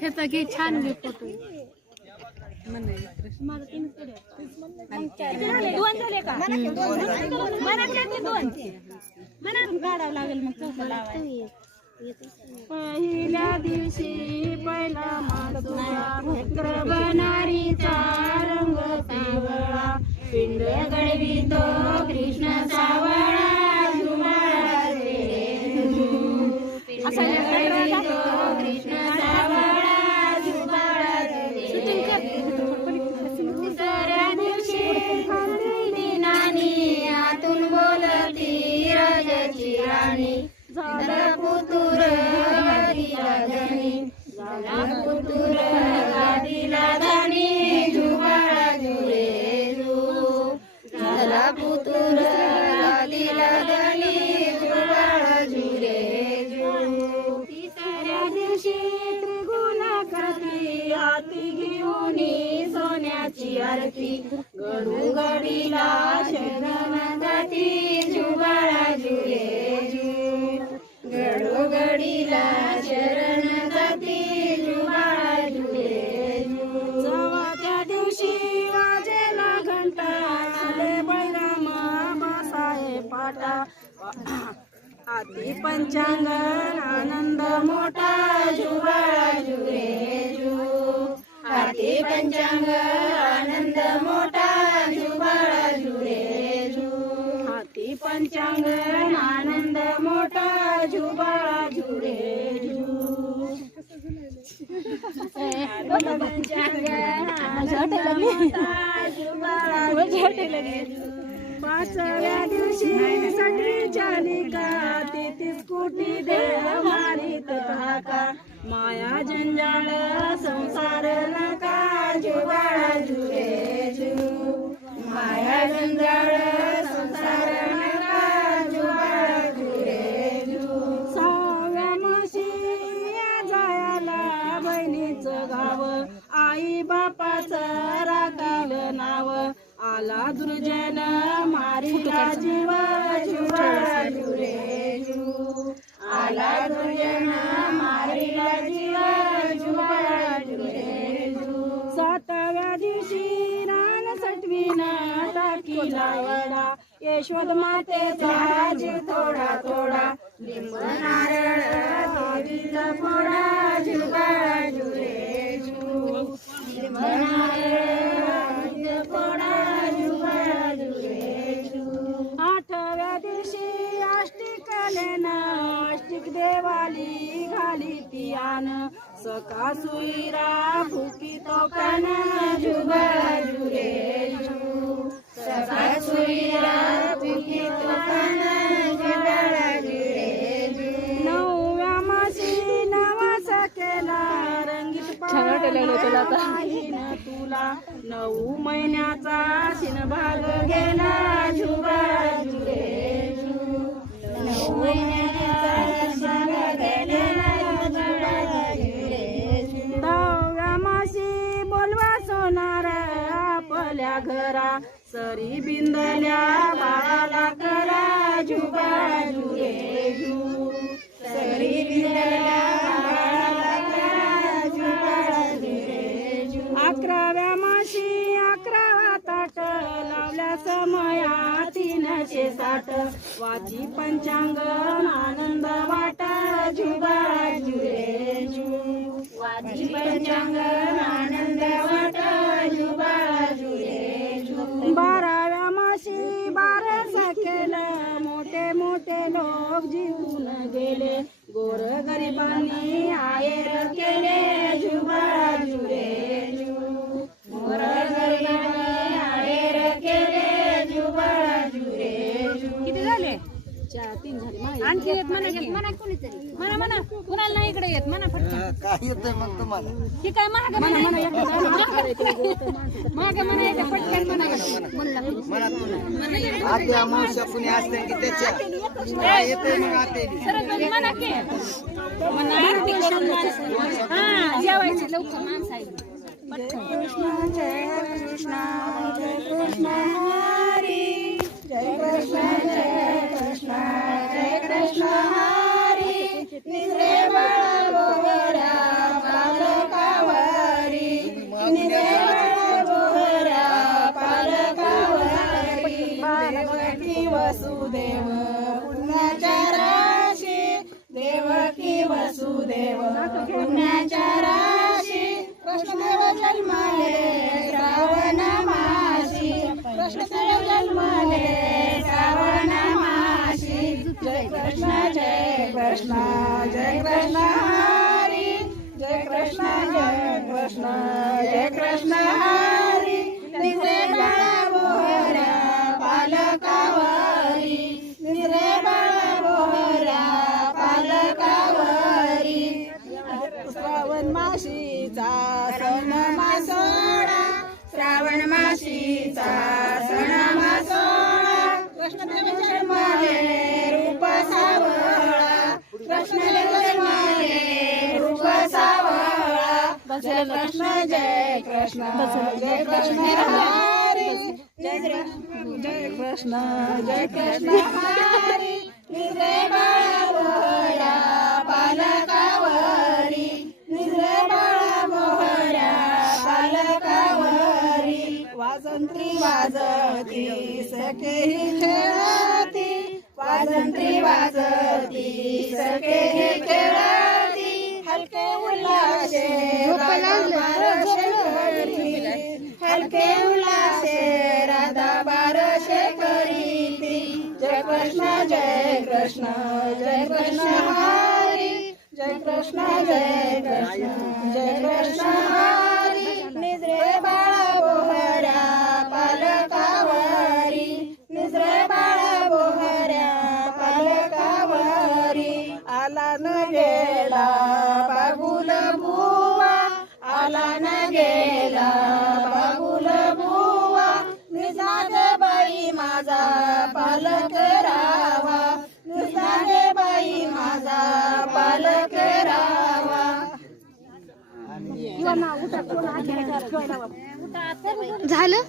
ह्याचा घे छान घे फोटो दोन झाले का मनातले दोन मनातून काढावं लागेल मग चौथा लावायला पहिल्या दिवशी पहिला मासुळा ग्रहणारीचा रंग सावळा पिंड गडवितो कृष्ण सावळा झुमाळा रे असा गडवितो कृष्ण सावळा झुमाळा रे दुसऱ्या दिवशी दिनानी आतून बोलती राजाची राणी झाला पुतुर गादीला धनी झाला पुतुर गादीला धनी झुबाळा झुरे झू झाला पुतुर गादीला धनी झुबाळा झुरे झू तिसऱ्या दिवशी त्रिगुणा करती हाती घेऊन सोन्याची आरती गडू गडीला शरण जाती झुबाळा झुरे गडोगडीला शरण जाती झुबाळा झुले चौथ्या दिवशी वाजेला घंटा आले बैराम बसाये पाटा आती पंचांगण आनंद मोठा झुबाळा झुले झू आती पंचांगण आनंद मोठा झुबाळा झुले झू हाती पंचांगण आनंद मोठा झुबाळा झुरे झू पाचव्या दिवशी सटवीच्या निका तेतीस कोटी देव मारित हाका माया जंजाळ संसार नका झुबाळा झुरे झू माया जंजाळ संसार नका झुबाळा झुरे झू सहाव्या माशी जायला बहिणीचं गाव आई बापाचं राखावलं नाव आला दुर्जन मारिला जीव झुबाळा झुरे झू आला दुर्जन मारिला जीव झुबाळा झुरे झू सातव्या दिवशी रान सटवीन टाकीला वडा यशोद मातेचा जीव थोडा थोडा लिंब नारळ देवीचा फोडा झुबाळा झुरे झू लिंब नारळ फोडा झुबाळा झुरे झू आठव्या दिवशी अष्टिकलेन अष्टिक देवाली घाली ती आन सका सुईरा फुकी तो कान झुबाळा झुरे झू सका सुईरा फुकी तो कान झुबाळा झुरे झू नवव्या मासी नवासा केला रंगीत तुला 9 महिन्याचा शिनभाग गेला झुबाळा झुरे झू 9 महिन्याचा शिनभाग गेला झुबाळा झुरे झू 10व्या मासी बोलवा सोनार आपल्या घरा सरी बिंदल्या बाळाला करा झुबाळा झुरे झू सरी बिंदल्या बाळाला करा झुबाळा झुरे झू 11व्या माशी 11वा ताट लावल्या समया 360 वाची पंचांगण आनंद वाटा झुबाळा झुरे झू वाची पंचांगण आनंद वाटा झुबाळा झुरे झू 12व्या माशी 12 केलं मोठे मोठे लोक जीवन गेले गोर गरिबांनी आयर केले झुबाळा झुरे झू गोर गरिबांनी आयर केले झुबाळा झुरे झू किती झाले 3 झाले आणखी येत म्हणा कोणीतरी म्हणा कुणाला नाही इकडे येत म्हणा फटकन काय येतंय मग तुम्हाला की काय महाग म्हणा म्हणा एक पटकन म्हणा आत्या मावश्या कुणी असते की त्याच्या काय येतंय मग आते सरळ म्हणा की म्हणा आरती करून हा जेवायची लवकर माणसं आहे कृष्ण जय कृष्ण जय कृष्ण हरी जय कृष्ण जय कृष्ण जय कृष्ण हरी देव पुण्याच्या राशी कृष्णदेव जन्मले श्रावण मासी कृष्णदेव जन्मले श्रावण मासी जय कृष्ण जय कृष्ण जय कृष्ण हरी जय कृष्ण जय कृष्ण जय कृष्ण हरी निरे बाळा बोहरा पालकावरी निरे बाळा बोहरा पालकावरी श्रावण माशीचा सण मासोळा श्रावण माशीचा सण मासोळा कृष्णदेव जन्मले रूप सावळा कृष्णदेव जन्मले रूप सावळा जय कृष्ण जय कृष्ण जय कृष्ण हरी जय कृष्ण जय कृष्ण हरी निरे बाळा बोहरा पालकावरी निरे बाळा बोहरा पालकावरी वाजंत्री वाजती सखेही खेळती वाजंत्री वाजती सखेही खेळती हलके उल्हासे बारशे करीती हलके उल्हासे राधा बारशे करीती जय कृष्ण जय कृष्ण जय कृष्ण हरी जय कृष्ण जय कृष्ण जय कृष्ण हरी निजरे बाळा बोहरा पालकावरी निजरे बाळा बोहरा पालकावरी आला न गेला बाबुल बुवा आला न गेला बाबुल बुवा निजागे बाई माझा पालक रावा निजागे बाई माझा पालक रावा झालं